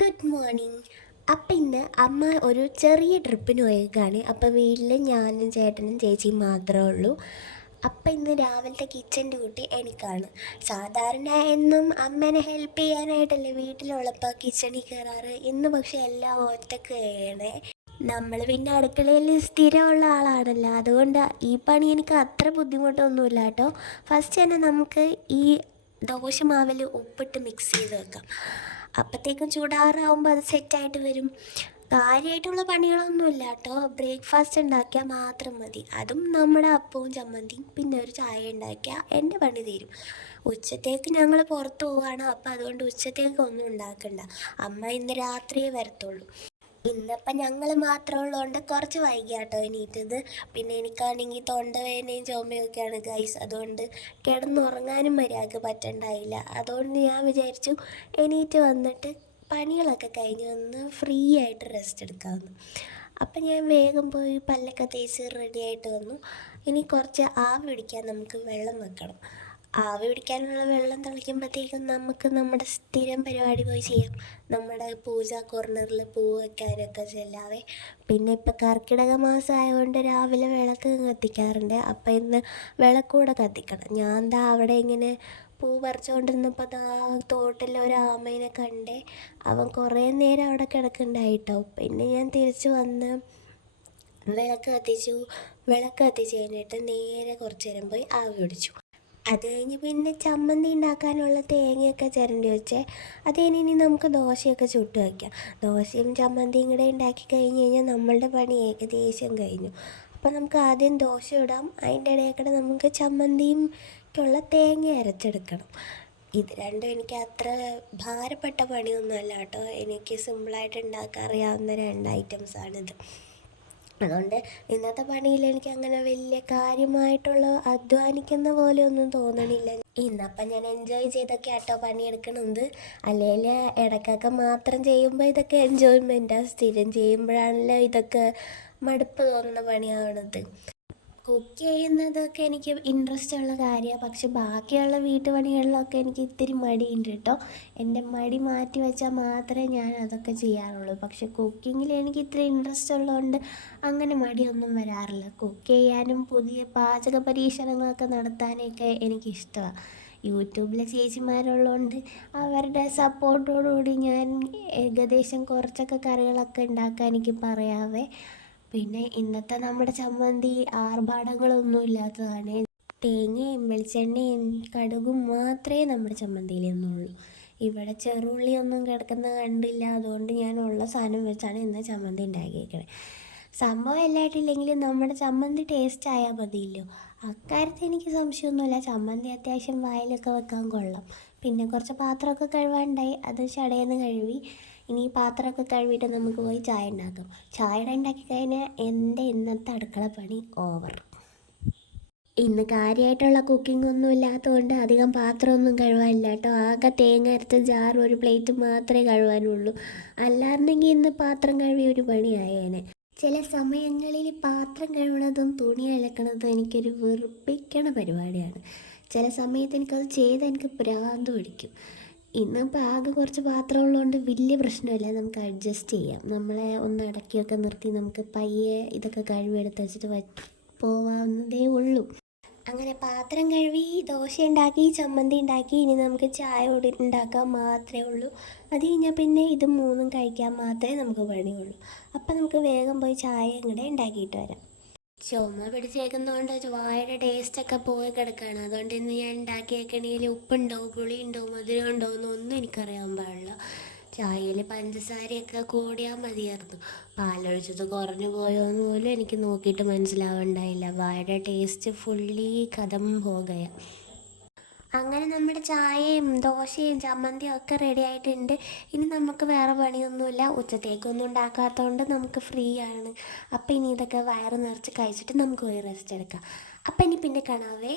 Good morning. അപ്പം ഇന്ന് അമ്മ ഒരു ചെറിയ ട്രിപ്പിന് പോയേക്കാണ്. അപ്പം വീട്ടിൽ ഞാനും ചേട്ടനും ചേച്ചിയും മാത്രമേ ഉള്ളൂ. അപ്പം ഇന്ന് രാവിലത്തെ കിച്ചൺ ഡ്യൂട്ടി എനിക്കാണ്. സാധാരണ എന്നും അമ്മേനെ ഹെൽപ്പ് ചെയ്യാനായിട്ടല്ലേ വീട്ടിലുള്ളപ്പോൾ കിച്ചണിൽ കയറാറ്. ഇന്ന് പക്ഷെ എല്ലാം ഒറ്റക്ക് ചെയ്യണേ. നമ്മൾ പിന്നെ അടുക്കളയിൽ സ്ഥിരമുള്ള ആളാണല്ലോ, അതുകൊണ്ട് ഈ പണി എനിക്ക് അത്ര ബുദ്ധിമുട്ടൊന്നുമില്ല കേട്ടോ. ഫസ്റ്റ് തന്നെ നമുക്ക് ഈ ദോശമാവിൽ ഉപ്പിട്ട് മിക്സ് ചെയ്ത് വെക്കാം. അപ്പോഴത്തേക്കും ചൂടാറാവുമ്പോൾ അത് സെറ്റായിട്ട് വരും. കാര്യമായിട്ടുള്ള പണികളൊന്നുമില്ല കേട്ടോ. ബ്രേക്ക്ഫാസ്റ്റ് ഉണ്ടാക്കിയാൽ മാത്രം മതി. അതും നമ്മുടെ അപ്പവും ചമ്മന്തിയും പിന്നെ ഒരു ചായ ഉണ്ടാക്കിയാൽ എൻ്റെ പണി തീരും. ഉച്ചത്തേക്ക് ഞങ്ങൾ പുറത്ത് പോവുകയാണ്. അപ്പം അതുകൊണ്ട് ഉച്ചത്തേക്കൊന്നും ഉണ്ടാക്കണ്ട. അമ്മ ഇന്ന് രാത്രിയേ വരത്തുള്ളൂ. ഇന്നിപ്പം ഞങ്ങൾ മാത്രമുള്ളതുകൊണ്ട് കുറച്ച് വൈകിയാട്ടോ എണീറ്റത്. പിന്നെ എനിക്കാണെങ്കിൽ തൊണ്ടവേദനയും ചുമയൊക്കെയാണ് ഗൈസ്. അതുകൊണ്ട് കിടന്നുറങ്ങാനും മര്യാദക്ക് പറ്റണ്ടായില്ല. അതുകൊണ്ട് ഞാൻ വിചാരിച്ചു എണീറ്റ് വന്നിട്ട് പണികളൊക്കെ കഴിഞ്ഞ് വന്ന് ഫ്രീ ആയിട്ട് റെസ്റ്റ് എടുക്കാമെന്ന്. അപ്പം ഞാൻ വേഗം പോയി പല്ലൊക്കെ തേച്ച് റെഡിയായിട്ട് വന്നു. ഇനി കുറച്ച് ആവി പിടിക്കാൻ നമുക്ക് വെള്ളം വെക്കണം. ആവി പിടിക്കാനുള്ള വെള്ളം തിളയ്ക്കുമ്പോഴത്തേക്കും നമുക്ക് നമ്മുടെ സ്ഥിരം പരിപാടി പോയി ചെയ്യാം. നമ്മുടെ പൂജാ കോർണറിൽ പൂ വയ്ക്കാനൊക്കെ ചെല്ലാവേ. പിന്നെ ഇപ്പം കർക്കിടക മാസം ആയതുകൊണ്ട് രാവിലെ വിളക്ക് കത്തിക്കാറുണ്ട്. അപ്പം ഇന്ന് വിളക്കൂടെ കത്തിക്കണം. ഞാൻ ദാ അവിടെ ഇങ്ങനെ പൂ പറിച്ചുകൊണ്ടിരുന്നപ്പോൾ ദാ തോട്ടിൽ ഒരു ആമേനെ കണ്ടേ. അവൻ കുറേ നേരം അവിടെ കിടക്കുന്നുണ്ടായിട്ടോ. പിന്നെ ഞാൻ തിരിച്ച് വന്ന് വിളക്ക് കത്തിച്ചു. വിളക്ക് കത്തിച്ച് കഴിഞ്ഞിട്ട് നേരെ കുറച്ച് നേരം പോയി ആവി പിടിച്ചു. അത് കഴിഞ്ഞ് പിന്നെ ചമ്മന്തി ഉണ്ടാക്കാനുള്ള തേങ്ങയൊക്കെ ചിരണ്ടി വെച്ചേ. അത് ഇനി നമുക്ക് ദോശയൊക്കെ ചുട്ട് വയ്ക്കാം. ദോശയും ചമ്മന്തിയും കൂടെ ഉണ്ടാക്കി കഴിഞ്ഞ് കഴിഞ്ഞാൽ നമ്മളുടെ പണി ഏകദേശം കഴിഞ്ഞു. അപ്പോൾ നമുക്ക് ആദ്യം ദോശ ഇടാം. അതിൻ്റെ ഇടയിൽ കൂടെ നമുക്ക് ചമ്മന്തിക്കുള്ള തേങ്ങ അരച്ചെടുക്കണം. ഇത് രണ്ടും എനിക്ക് അത്ര ഭാരപ്പെട്ട പണിയൊന്നുമല്ല കേട്ടോ. എനിക്ക് സിമ്പിളായിട്ട് ഉണ്ടാക്കാൻ അറിയാവുന്ന രണ്ട് ഐറ്റംസാണിത്. അതുകൊണ്ട് ഇന്നത്തെ പണിയിൽ എനിക്ക് അങ്ങനെ വലിയ കാര്യമായിട്ടുള്ള അധ്വാനിക്കുന്ന പോലെ ഒന്നും തോന്നണില്ല. ഇന്നപ്പം ഞാൻ എൻജോയ് ചെയ്തൊക്കെ ആട്ടോ പണിയെടുക്കണത്. അല്ലെങ്കിൽ ഇടയ്ക്കൊക്കെ മാത്രം ചെയ്യുമ്പോൾ ഇതൊക്കെ എൻജോയ്മെൻറ്റാണ്. സ്ഥിരം ചെയ്യുമ്പോഴാണല്ലോ ഇതൊക്കെ മടുപ്പ് തോന്നുന്ന പണിയാവണത്. കുക്ക് ചെയ്യുന്നതൊക്കെ എനിക്ക് ഇൻട്രസ്റ്റ് ഉള്ള കാര്യമാണ്. പക്ഷെ ബാക്കിയുള്ള വീട്ടുപണികളിലൊക്കെ എനിക്ക് ഇത്തിരി മടിയുണ്ട് കേട്ടോ. എൻ്റെ മടി മാറ്റി വെച്ചാൽ മാത്രമേ ഞാൻ അതൊക്കെ ചെയ്യാറുള്ളൂ. പക്ഷെ കുക്കിങ്ങിൽ എനിക്ക് ഇത്തിരി ഇൻട്രസ്റ്റ് ഉള്ളതുകൊണ്ട് അങ്ങനെ മടിയൊന്നും വരാറില്ല. കുക്ക് ചെയ്യാനും പുതിയ പാചക പരീക്ഷണങ്ങളൊക്കെ നടത്താനൊക്കെ എനിക്കിഷ്ടമാണ്. യൂട്യൂബിലെ ചേച്ചിമാരുള്ളതുകൊണ്ട് അവരുടെ സപ്പോർട്ടോടുകൂടി ഞാൻ ഏകദേശം കുറച്ചൊക്കെ കറികളൊക്കെ ഉണ്ടാക്കാൻ എനിക്ക് പറയാവേ. പിന്നെ ഇന്നത്തെ നമ്മുടെ ചമ്മന്തി ആർഭാടങ്ങളൊന്നും ഇല്ലാത്തതാണ്. തേങ്ങയും വെളിച്ചെണ്ണയും കടുകും മാത്രമേ നമ്മുടെ ചമ്മന്തിയിൽ നിന്നുള്ളൂ. ഇവിടെ ചെറുള്ളിയൊന്നും കിടക്കുന്ന കണ്ടില്ല. അതുകൊണ്ട് ഞാൻ ഉള്ള സാധനം വെച്ചാണ് ഇന്ന് ചമ്മന്തി ഉണ്ടാക്കിയേക്കണേ. സംഭവം എല്ലായിട്ടില്ലെങ്കിലും നമ്മുടെ ചമ്മന്തി ടേസ്റ്റ് ആയാൽ മതിയല്ലോ. അക്കാര്യത്തിൽ എനിക്ക് സംശയമൊന്നുമില്ല. ചമ്മന്തി അത്യാവശ്യം വായിലൊക്കെ വെക്കാൻ കൊള്ളാം. പിന്നെ കുറച്ച് പാത്രമൊക്കെ കഴുകാനുണ്ടായി. അത് ചടയെന്ന് കഴുകി. ഇനി ഈ പാത്രമൊക്കെ കഴുകിയിട്ട് നമുക്ക് പോയി ചായ ഉണ്ടാക്കാം. ചായ ഉണ്ടാക്കി കഴിഞ്ഞാൽ എൻ്റെ ഇന്നത്തെ അടുക്കള പണി ഓവർ. ഇന്ന് കാര്യമായിട്ടുള്ള കുക്കിംഗ് ഒന്നും ഇല്ലാത്തതുകൊണ്ട് അധികം പാത്രമൊന്നും കഴുകാനില്ല കേട്ടോ. ആകെ തേങ്ങ അരച്ച ജാർ ഒരു പ്ലേറ്റ് മാത്രമേ കഴുകാനുള്ളൂ. അല്ലായിരുന്നെങ്കിൽ ഇന്ന് പാത്രം കഴുകി ഒരു പണിയായേനെ. ചില സമയങ്ങളിൽ പാത്രം കഴുകണതും തുണി അലക്കണതും എനിക്കൊരു വെറുപ്പിക്കണ പരിപാടിയാണ്. ചില സമയത്ത് എനിക്ക് ഭ്രാന്ത് പിടിക്കും. ഇന്നിപ്പോൾ ആകെ കുറച്ച് പാത്രം ഉള്ളതുകൊണ്ട് വലിയ പ്രശ്നമില്ല. നമുക്ക് അഡ്ജസ്റ്റ് ചെയ്യാം. നമ്മളെ ഒന്ന് അടക്കിയൊക്കെ നിർത്തി നമുക്ക് പയ്യെ ഇതൊക്കെ കഴുകിയെടുത്ത് വെച്ചിട്ട് പോവാവുന്നതേ ഉള്ളൂ. അങ്ങനെ പാത്രം കഴുകി ദോശ ഉണ്ടാക്കി ചമ്മന്തി ഉണ്ടാക്കി. ഇനി നമുക്ക് ചായ ഉണ്ടാക്കാൻ മാത്രമേ ഉള്ളൂ. അത് കഴിഞ്ഞാൽ പിന്നെ ഇത് മൂന്നും കഴിക്കാൻ മാത്രമേ നമുക്ക് പണിയുള്ളൂ. അപ്പം നമുക്ക് വേഗം പോയി ചായ ഇങ്ങോട്ട് ഉണ്ടാക്കിയിട്ട് വരാം. ചുമ പിടിച്ചേക്കുന്നതുകൊണ്ട് വായയുടെ ടേസ്റ്റൊക്കെ പോയി കിടക്കുകയാണ്. അതുകൊണ്ട് ഇന്ന് ഞാൻ ഉണ്ടാക്കിയേക്കണേൽ ഉപ്പുണ്ടോ പുളിയുണ്ടോ മധുരം ഉണ്ടോ എന്നൊന്നും എനിക്കറിയാൻ പാടില്ല. ചായയിൽ പഞ്ചസാരയൊക്കെ കൂടിയാൽ മതിയായിരുന്നു. പാലൊഴിച്ചത് കുറഞ്ഞു പോയോ എന്ന് പോലും എനിക്ക് നോക്കിയിട്ട് മനസ്സിലാവുണ്ടായില്ല. വായയുടെ ടേസ്റ്റ് ഫുള്ളി ഖതം പോകുകയാണ്. അങ്ങനെ നമ്മുടെ ചായയും ദോശയും ചമ്മന്തിയും ഒക്കെ റെഡി ആയിട്ടുണ്ട്. ഇനി നമുക്ക് വേറെ പണിയൊന്നുമില്ല. ഉച്ചത്തേക്കൊന്നും ഉണ്ടാക്കാത്തതുകൊണ്ട് നമുക്ക് ഫ്രീ ആണ്. അപ്പം ഇനി ഇതൊക്കെ വയറ് നിറച്ച് കഴിച്ചിട്ട് നമുക്ക് പോയി റെസ്റ്റ് എടുക്കാം. അപ്പം ഇനി പിന്നെ കാണാവേ.